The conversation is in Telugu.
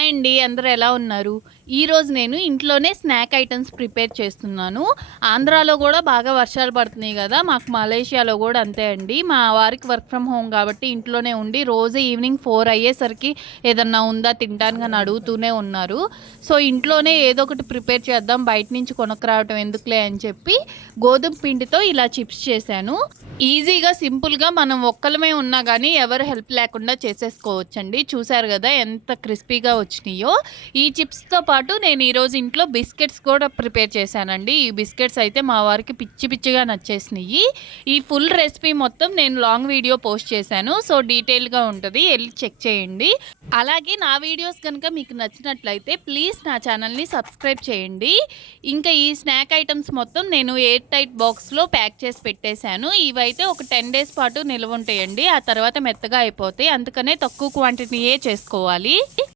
హాయ్ అండి. అందరూ ఎలా ఉన్నారు? ఈరోజు నేను ఇంట్లోనే స్నాక్ ఐటెమ్స్ ప్రిపేర్ చేస్తున్నాను. ఆంధ్రాలో గూడా బాగా వర్షాలు పడుతున్నాయి గదా! మాకు మలేషియాలో గూడా అంతే అండి. మా వారికి వర్క్ ఫ్రమ్ హోమ్ గాబట్టి ఇంట్లోనే ఉండి రోజు ఈవినింగ్ 4 అయ్యేసరికి ఏదన్నా ఉందా తినటానికని అడుగుతూనే ఉన్నారు. సో, ఇంట్లోనే ఏదో ఒకటి ప్రిపేర్ చేద్దాం బయట నుంచి కొనుక్కరావటం ఎందుకులే అని చెప్పి గోధుమ పిండితో ఇలా చిప్స్ చేశాను. ఈజీగా, సింపుల్‌గా మనం ఒక్కలమే ఉన్నా గానీ ఎవరు హెల్ప్ లేకుండా చేసేసుకోవచ్చండి. చూసారు గదా! ఎంత క్రిస్పీగా వచ్చినియో. ఈ చిప్స్‌తో పాటు నేను ఈరోజు ఇంట్లో బిస్కెట్స్ కూడా ప్రిపేర్ చేశానండి. ఈ బిస్కెట్స్ అయితే మా వారికి పిచ్చి పిచ్చిగా నచ్చేసినియి. ఈ ఫుల్ రెసిపీ మొత్తం నేను లాంగ్ వీడియో పోస్ట్ చేశాను. సో, డీటెయిల్‌గా ఉంటది. ఎళ్లి చెక్ చేయండి. అలాగే నా వీడియోస్ గనుక మీకు నచ్చినట్లయితే ప్లీజ్ నా ఛానల్‌ని సబ్స్క్రైబ్ చేయండి. ఇంకా ఈ స్నాక్ ఐటెమ్స్ మొత్తం నేను ఎయిర్ టైట్ బాక్స్‌లో ప్యాక్ చేసి పెట్టేశాను. ఇవైతే ఒక 10 డేస్ పాటు నిల్వ ఉంటాయండి. ఆ తర్వాత మెత్తగా అయిపోతాయి. అందుకనే తక్కువ క్వాంటిటీయే చేసుకోవాలి.